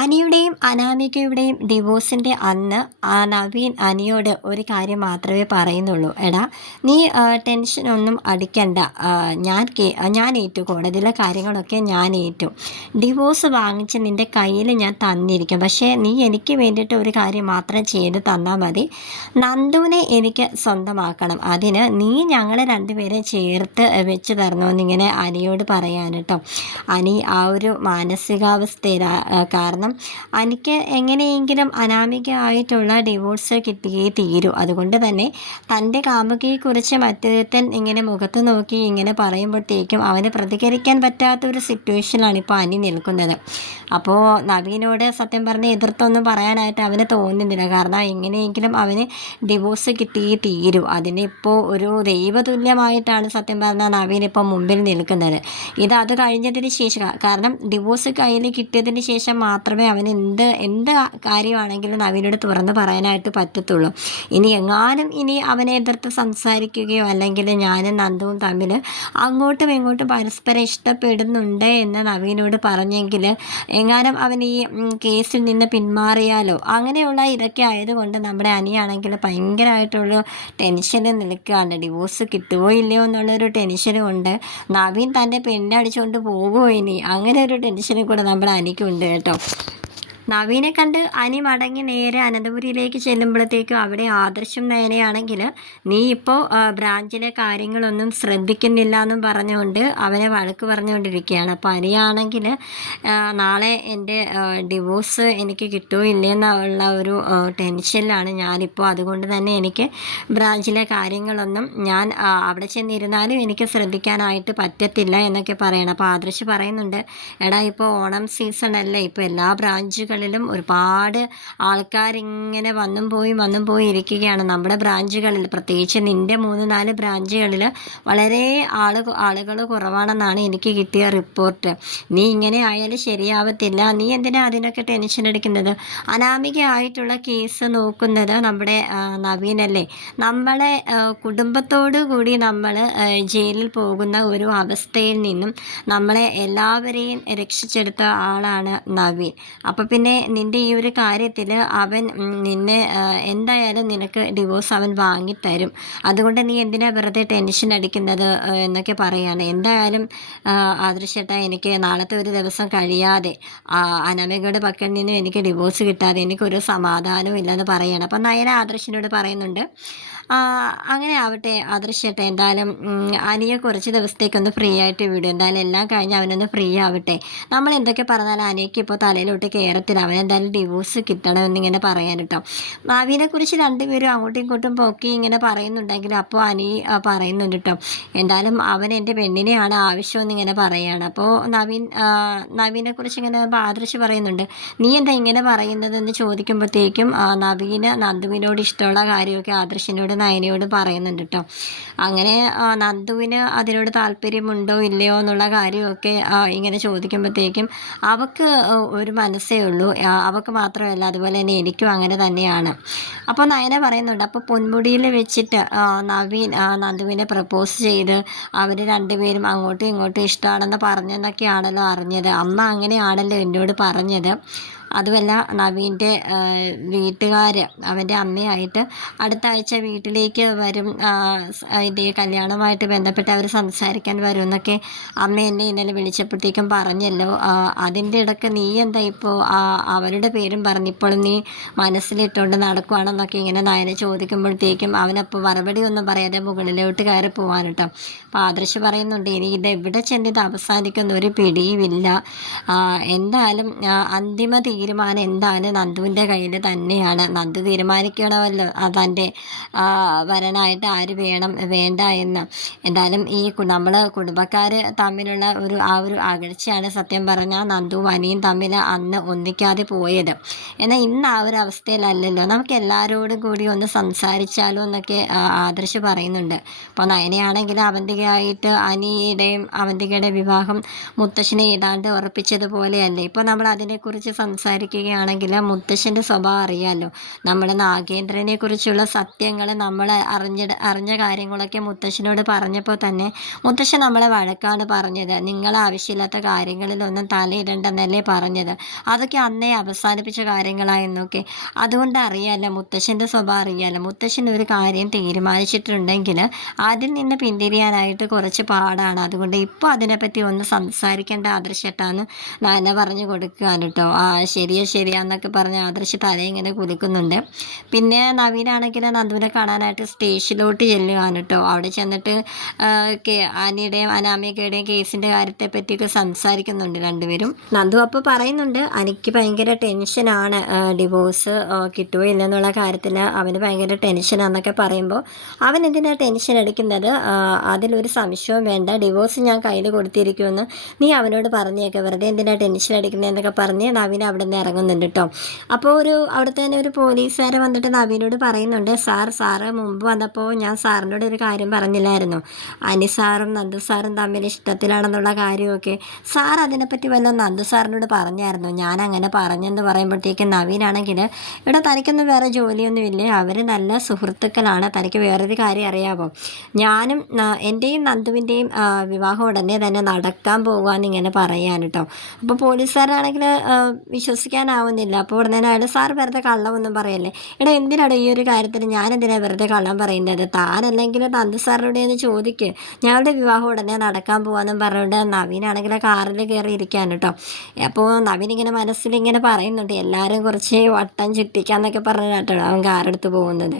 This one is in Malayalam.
അനിയുടെയും അനാമികയുടെയും ഡിവോഴ്സിൻ്റെ അന്ന് നവീൻ അനിയോട് ഒരു കാര്യം മാത്രമേ പറയുന്നുള്ളൂ. എടാ, നീ ടെൻഷനൊന്നും അടിക്കണ്ട. ഞാൻ ഏറ്റു. കോടതിയിലെ കാര്യങ്ങളൊക്കെ ഞാൻ ഏറ്റു. ഡിവോഴ്സ് വാങ്ങിച്ച് നിൻ്റെ കയ്യിൽ ഞാൻ തന്നിരിക്കും. പക്ഷേ നീ എനിക്ക് വേണ്ടിയിട്ട് ഒരു കാര്യം മാത്രം ചെയ്ത് തന്നാൽ മതി. നന്ദുവിനെ എനിക്ക് സ്വന്തമാക്കണം. അതിന് നീ ഞങ്ങളെ രണ്ടുപേരെ ചേർത്ത് വെച്ച് തരണമെന്നിങ്ങനെ അനിയോട് പറയാൻ കേട്ടോ. അനി ആ ഒരു മാനസികാവസ്ഥയിലാണ്. കാരണം എനിക്ക് എങ്ങനെയെങ്കിലും അനാമികയായിട്ടുള്ള ഡിവോഴ്സ് കിട്ടിയേ തീരൂ. അതുകൊണ്ട് തന്നെ തൻ്റെ കാമുകിയെക്കുറിച്ച് മറ്റൊരുത്തൻ ഇങ്ങനെ മുഖത്ത് നോക്കി ഇങ്ങനെ പറയുമ്പോഴത്തേക്കും അവന് പ്രതികരിക്കാൻ പറ്റാത്തൊരു സിറ്റുവേഷനിലാണ് ഇപ്പോൾ അനി നിൽക്കുന്നത്. അപ്പോൾ നവീനോട് സത്യം പറഞ്ഞ് എതിർത്തൊന്നും പറയാനായിട്ട് അവന് തോന്നുന്നില്ല. കാരണം എങ്ങനെയെങ്കിലും അവന് ഡിവോഴ്സ് കിട്ടിയേ തീരൂ. അതിനിപ്പോൾ ഒരു ദൈവതുല്യമായിട്ടാണ് സത്യം പറഞ്ഞാൽ നവീൻ ഇപ്പോൾ മുമ്പിൽ നിൽക്കുന്നത്. അത് കഴിഞ്ഞതിന് ശേഷം, കാരണം ഡിവോഴ്സ് കയ്യിൽ കിട്ടിയതിന് ശേഷം മാത്രമേ അവന് എന്ത് കാര്യമാണെങ്കിലും നവീനോട് തുറന്ന് പറയാനായിട്ട് പറ്റത്തുള്ളൂ. ഇനി അവനെ എതിർത്ത് സംസാരിക്കുകയോ അല്ലെങ്കിൽ ഞാനും നന്ദുവും തമ്മിൽ അങ്ങോട്ടും ഇങ്ങോട്ടും പരസ്പരം ഇഷ്ടപ്പെടുന്നുണ്ട് എന്ന് നവീനോട് പറഞ്ഞെങ്കിൽ എങ്ങാനും അവൻ ഈ കേസിൽ നിന്ന് പിന്മാറിയാലോ, അങ്ങനെയുള്ള ഇതൊക്കെ ആയതുകൊണ്ട് നമ്മുടെ അനിയാണെങ്കിൽ ഭയങ്കരമായിട്ടുള്ള ടെൻഷനിൽ നിൽക്കുകയാണ്. ഡിവോഴ്സ് കിട്ടുമോ ഇല്ലയോ എന്നുള്ളൊരു ടെൻഷനും ഉണ്ട്. നവീൻ തൻ്റെ പെണ്ണടിച്ചുകൊണ്ട് പോകുമോ ഇനി, അങ്ങനെ ഒരു ടെൻഷനും കൂടെ നമ്മുടെ അനിക്കുണ്ട് കേട്ടോ. നവീനെ കണ്ട് അനി മടങ്ങി നേരെ അനന്തപുരിയിലേക്ക് ചെല്ലുമ്പോഴത്തേക്കും അവിടെ ആദർശം നയനയാണെങ്കിൽ നീ ഇപ്പോൾ ബ്രാഞ്ചിലെ കാര്യങ്ങളൊന്നും ശ്രദ്ധിക്കുന്നില്ല എന്നും പറഞ്ഞുകൊണ്ട് അവനെ വഴക്ക് പറഞ്ഞുകൊണ്ടിരിക്കുകയാണ്. അപ്പോൾ അനിയാണെങ്കിൽ നാളെ എൻ്റെ ഡിവോഴ്സ് എനിക്ക് കിട്ടുമോ ഇല്ലയെന്നുള്ള ഒരു ടെൻഷനിലാണ് ഞാനിപ്പോൾ. അതുകൊണ്ട് തന്നെ എനിക്ക് ബ്രാഞ്ചിലെ കാര്യങ്ങളൊന്നും ഞാൻ അവിടെ ചെന്നിരുന്നാലും എനിക്ക് ശ്രദ്ധിക്കാനായിട്ട് പറ്റത്തില്ല എന്നൊക്കെ പറയണം. അപ്പോൾ ആദർശ് പറയുന്നുണ്ട്, എടാ ഇപ്പോൾ ഓണം സീസൺ അല്ലേ, ഇപ്പോൾ എല്ലാ ബ്രാഞ്ചുകളിലും ഒരുപാട് ആൾക്കാരിങ്ങനെ വന്നും പോയി ഇരിക്കുകയാണ്. നമ്മുടെ ബ്രാഞ്ചുകളിൽ പ്രത്യേകിച്ച് നിൻ്റെ 3-4 ബ്രാഞ്ചുകളിൽ വളരെ ആളുകൾ കുറവാണെന്നാണ് എനിക്ക് കിട്ടിയ റിപ്പോർട്ട്. നീ ഇങ്ങനെ ആയാലും ശരിയാവത്തില്ല. നീ എന്തിനാ അതിനൊക്കെ ടെൻഷൻ എടുക്കുന്നത്? അനാമികയായിട്ടുള്ള കേസ് നോക്കുന്നത് നമ്മുടെ നവീനല്ലേ. നമ്മളെ കുടുംബത്തോടു കൂടി നമ്മൾ ജയിലിൽ പോകുന്ന ഒരു അവസ്ഥയിൽ നിന്നും നമ്മളെ എല്ലാവരെയും രക്ഷിച്ചെടുത്ത ആളാണ് നവീൻ. അപ്പോൾ പിന്നെ നിൻ്റെ ഈ ഒരു കാര്യത്തിൽ അവൻ നിന്നെ എന്തായാലും നിനക്ക് ഡിവോഴ്സ് അവൻ വാങ്ങിത്തരും. അതുകൊണ്ട് നീ എന്തിനാ വെറുതെ ടെൻഷൻ അടിക്കുന്നത് എന്നൊക്കെ പറയാണ്. എന്തായാലും ആദർശേട്ടാ, എനിക്ക് നാളത്തെ ഒരു ദിവസം കഴിയാതെ അനാമികയുടെ പക്കൽ നിന്നും എനിക്ക് ഡിവോഴ്സ് കിട്ടാതെ എനിക്കൊരു സമാധാനവും ഇല്ലെന്ന് പറയാണ്. അപ്പം നയന ആദർശിനോട് പറയുന്നുണ്ട്, അങ്ങനെ ആവട്ടെ ആദർശേട്ടാ, എന്തായാലും അനിയെ കുറച്ച് ദിവസത്തേക്കൊന്ന് ഫ്രീ ആയിട്ട് വിടും. എന്തായാലും എല്ലാം കഴിഞ്ഞ് അവനൊന്ന് ഫ്രീ ആവട്ടെ. നമ്മൾ എന്തൊക്കെ പറഞ്ഞാലും അനിയക്ക് ഇപ്പോൾ തലയിലോട്ട് കയറത്തില്ല. അവനെന്തായാലും ഡിവോഴ്സ് കിട്ടണമെന്നിങ്ങനെ പറയാൻ കേട്ടോ. നവീനെക്കുറിച്ച് രണ്ടുപേരും അങ്ങോട്ടും ഇങ്ങോട്ടും പൊക്കി ഇങ്ങനെ പറയുന്നുണ്ടെങ്കിലും അപ്പോൾ അനി പറയുന്നുണ്ട് കേട്ടോ, എന്തായാലും അവൻ എൻ്റെ പെണ്ണിനെയാണ് ആവശ്യമെന്നിങ്ങനെ പറയുകയാണ്. അപ്പോൾ നവീനെക്കുറിച്ച് ഇങ്ങനെ ആദർശ് പറയുന്നുണ്ട്, നീ എന്താ ഇങ്ങനെ പറയുന്നതെന്ന് ചോദിക്കുമ്പോഴത്തേക്കും നവീന് നന്ദുവിനോട് ഇഷ്ടമുള്ള കാര്യമൊക്കെ ആദർശിനോട് നയനയോട് പറയുന്നുണ്ട് കേട്ടോ. അങ്ങനെ നന്ദുവിന് അതിനോട് താല്പര്യമുണ്ടോ ഇല്ലയോ എന്നുള്ള കാര്യമൊക്കെ ഇങ്ങനെ ചോദിക്കുമ്പോഴത്തേക്കും അവൾക്ക് ഒരു മനസ്സേ ഉള്ളൂ. അവൾക്ക് മാത്രമല്ല, അതുപോലെ തന്നെ എനിക്കും അങ്ങനെ തന്നെയാണ്. അപ്പോൾ നയന പറയുന്നുണ്ട്, അപ്പോൾ പൊന്മുടിയിൽ വെച്ചിട്ട് നവീൻ നന്ദുവിനെ പ്രപ്പോസ് ചെയ്ത് അവർ രണ്ടുപേരും അങ്ങോട്ടും ഇങ്ങോട്ടും ഇഷ്ടമാണെന്ന് പറഞ്ഞെന്നൊക്കെയാണല്ലോ അറിഞ്ഞത്. അമ്മ അങ്ങനെയാണല്ലോ എന്നോട് പറഞ്ഞത്. അതുമല്ല, നവീൻ്റെ വീട്ടുകാർ അവൻ്റെ അമ്മയായിട്ട് അടുത്ത ആഴ്ച വീട്ടിലേക്ക് വരും, ഇത് കല്യാണവുമായിട്ട് ബന്ധപ്പെട്ട് അവർ സംസാരിക്കാൻ വരും എന്നൊക്കെ അമ്മ എന്നെ ഇന്നലെ വിളിച്ചപ്പോഴത്തേക്കും പറഞ്ഞല്ലോ. അതിൻ്റെ ഇടയ്ക്ക് നീ എന്താ ഇപ്പോൾ അവരുടെ പേരും പറഞ്ഞിപ്പോഴും നീ മനസ്സിലിട്ടുകൊണ്ട് നടക്കുവാണെന്നൊക്കെ ഇങ്ങനെ നയന ചോദിക്കുമ്പോഴത്തേക്കും അവനപ്പോൾ മറുപടി ഒന്നും പറയാതെ മുകളിലോട്ട് കയറി പോകാൻ കേട്ടോ. അപ്പോൾ ആദർശ് പറയുന്നുണ്ട്, ഇനി ഇത് എവിടെ ചെന്നിത് അവസാനിക്കുന്ന ഒരു പിടിയുമില്ല. എന്തായാലും അന്തിമ തീരുമാനം എന്താണ് നന്ദുവിൻ്റെ കയ്യിൽ തന്നെയാണ്. നന്ദു തീരുമാനിക്കണമല്ലോ തൻ്റെ വരനായിട്ട് ആര് വേണം വേണ്ട എന്ന്. എന്തായാലും ഈ നമ്മൾ കുടുംബക്കാർ തമ്മിലുള്ള ആ ഒരു അകൽച്ചയാണ് സത്യം പറഞ്ഞാൽ നന്ദു അനിയും തമ്മിൽ അന്ന് ഒന്നിക്കാതെ പോയത്. എന്നാൽ ഇന്ന് ആ ഒരു അവസ്ഥയിലല്ലല്ലോ. നമുക്ക് എല്ലാവരോടും കൂടി ഒന്ന് സംസാരിച്ചാലോ എന്നൊക്കെ ആദർശ് പറയുന്നുണ്ട്. അപ്പോൾ നയനയാണെങ്കിൽ അവന്തികയായിട്ട് അവന്തികയുടെ വിവാഹം മുത്തശ്ശനെ ഏതാണ്ട് ഉറപ്പിച്ചതുപോലെയല്ലേ. ഇപ്പോൾ നമ്മൾ അതിനെക്കുറിച്ച് സംസാരിക്കുകയാണെങ്കിൽ മുത്തശ്ശൻ്റെ സ്വഭാവം അറിയാമല്ലോ. നമ്മുടെ നാഗേന്ദ്രനെ കുറിച്ചുള്ള സത്യങ്ങൾ നമ്മൾ അറിഞ്ഞ കാര്യങ്ങളൊക്കെ മുത്തശ്ശനോട് പറഞ്ഞപ്പോൾ തന്നെ മുത്തശ്ശൻ നമ്മളെ വഴക്കാണ് പറഞ്ഞത്. നിങ്ങൾ ആവശ്യമില്ലാത്ത കാര്യങ്ങളിലൊന്നും തലയിടണ്ടെന്നല്ലേ പറഞ്ഞത്. അതൊക്കെ അന്നേ അവസാനിപ്പിച്ച കാര്യങ്ങളായെന്നൊക്കെ. അതുകൊണ്ട് അറിയാമല്ലോ, മുത്തശ്ശൻ്റെ സ്വഭാവം അറിയാമല്ലോ. മുത്തശ്ശൻ ഒരു കാര്യം തീരുമാനിച്ചിട്ടുണ്ടെങ്കിൽ അതിൽ നിന്ന് പിന്തിരിയാനായിട്ട് കുറച്ച് പാടാണ്. അതുകൊണ്ട് ഇപ്പോൾ അതിനെപ്പറ്റി ഒന്ന് സംസാരിക്കേണ്ട ആദർശേട്ടാന്ന് നയന പറഞ്ഞു കൊടുക്കുകയാണ് കേട്ടോ. ആ ശരിയാ ശരിയാന്നൊക്കെ പറഞ്ഞ് ആദർശ് തല ഇങ്ങനെ കുലുക്കുന്നുണ്ട്. പിന്നെ നവീനാണെങ്കിൽ നന്ദുവിനെ കാണാനായിട്ട് സ്റ്റേഷനിലോട്ട് ചെല്ലുകയാണ് കേട്ടോ. അവിടെ ചെന്നിട്ട് ആനിയുടെയും അനാമികയുടെയും കേസിൻ്റെ കാര്യത്തെ പറ്റിയൊക്കെ സംസാരിക്കുന്നുണ്ട് രണ്ടുപേരും. നന്ദു അപ്പോൾ പറയുന്നുണ്ട്, എനിക്ക് ഭയങ്കര ടെൻഷനാണ്, ഡിവോഴ്സ് കിട്ടുമോ ഇല്ലെന്നുള്ള കാര്യത്തിൽ അവന് ഭയങ്കര ടെൻഷനാണെന്നൊക്കെ പറയുമ്പോൾ അവൻ എന്തിനാ ടെൻഷൻ എടുക്കുന്നത്, അതിലൊരു സംശയവും വേണ്ട, ഡിവോഴ്സ് ഞാൻ കയ്യിൽ കൊടുത്തിരിക്കുമെന്ന് നീ അവനോട് പറഞ്ഞേക്കെ, വെറുതെ എന്തിനാ ടെൻഷൻ അടിക്കുന്നതെന്നൊക്കെ പറഞ്ഞ് നവീൻ അവിടെ നിന്ന് ഇറങ്ങുന്നുണ്ട് കേട്ടോ. അപ്പോൾ അവിടുത്തെ തന്നെ ഒരു പോലീസുകാർ വന്നിട്ട് നവീനോട് പറയുന്നുണ്ട്, സാറ് മുമ്പ് വന്നപ്പോൾ ഞാൻ സാറിനോട് ഒരു കാര്യം പറഞ്ഞില്ലായിരുന്നു, അനി സാറും നന്ദു സാറും തമ്മിൽ ഇഷ്ടത്തിലാണെന്നുള്ള കാര്യമൊക്കെ. സാർ അതിനെപ്പറ്റി വല്ലതും നന്ദു സാറിനോട് പറഞ്ഞായിരുന്നു? ഞാൻ അങ്ങനെ പറഞ്ഞെന്ന് പറയുമ്പോഴത്തേക്കും നവീനാണെങ്കിൽ, ഇവിടെ തനിക്കൊന്നും വേറെ ജോലിയൊന്നുമില്ലേ, അവർ നല്ല സുഹൃത്തുക്കളാണ്, തനിക്ക് വേറൊരു കാര്യം അറിയാമോ, ഞാനും എൻ്റെയും നന്ദുവിൻ്റെയും വിവാഹം ഉടനെ തന്നെ നടക്കാൻ പോകുകയെന്ന് ഇങ്ങനെ പറയാൻ കേട്ടോ. അപ്പോൾ പോലീസുകാരാണെങ്കിൽ വിശ്വസിക്കാനാവുന്നില്ല. അപ്പോൾ ഉടനെ അയാൾ, സാർ വെറുതെ കള്ളമൊന്നും പറയല്ലേ, എടാ എന്തിനാണ് ഈ ഒരു കാര്യത്തിൽ ഞാൻ എന്തിനാണ് വെറുതെ കള്ളം പറയുന്നത്, താനല്ലെങ്കിൽ നന്ദു സാറിനോട് എന്ന് ചോദിക്ക്, ഞങ്ങളുടെ വിവാഹം ഉടനെ നടക്കാൻ പോകാമെന്നും പറഞ്ഞുകൊണ്ട് നവീനാണെങ്കിൽ കാറിൽ കയറി ഇരിക്കാൻ കേട്ടോ. അപ്പോൾ നവീൻ ഇങ്ങനെ മനസ്സിലിങ്ങനെ പറയുന്നുണ്ട്, എല്ലാവരും കുറച്ച് വട്ടം ചുറ്റിക്കാന്നൊക്കെ പറഞ്ഞിട്ടാണ് അവൻ കാറെടുത്ത് പോകുന്നത്.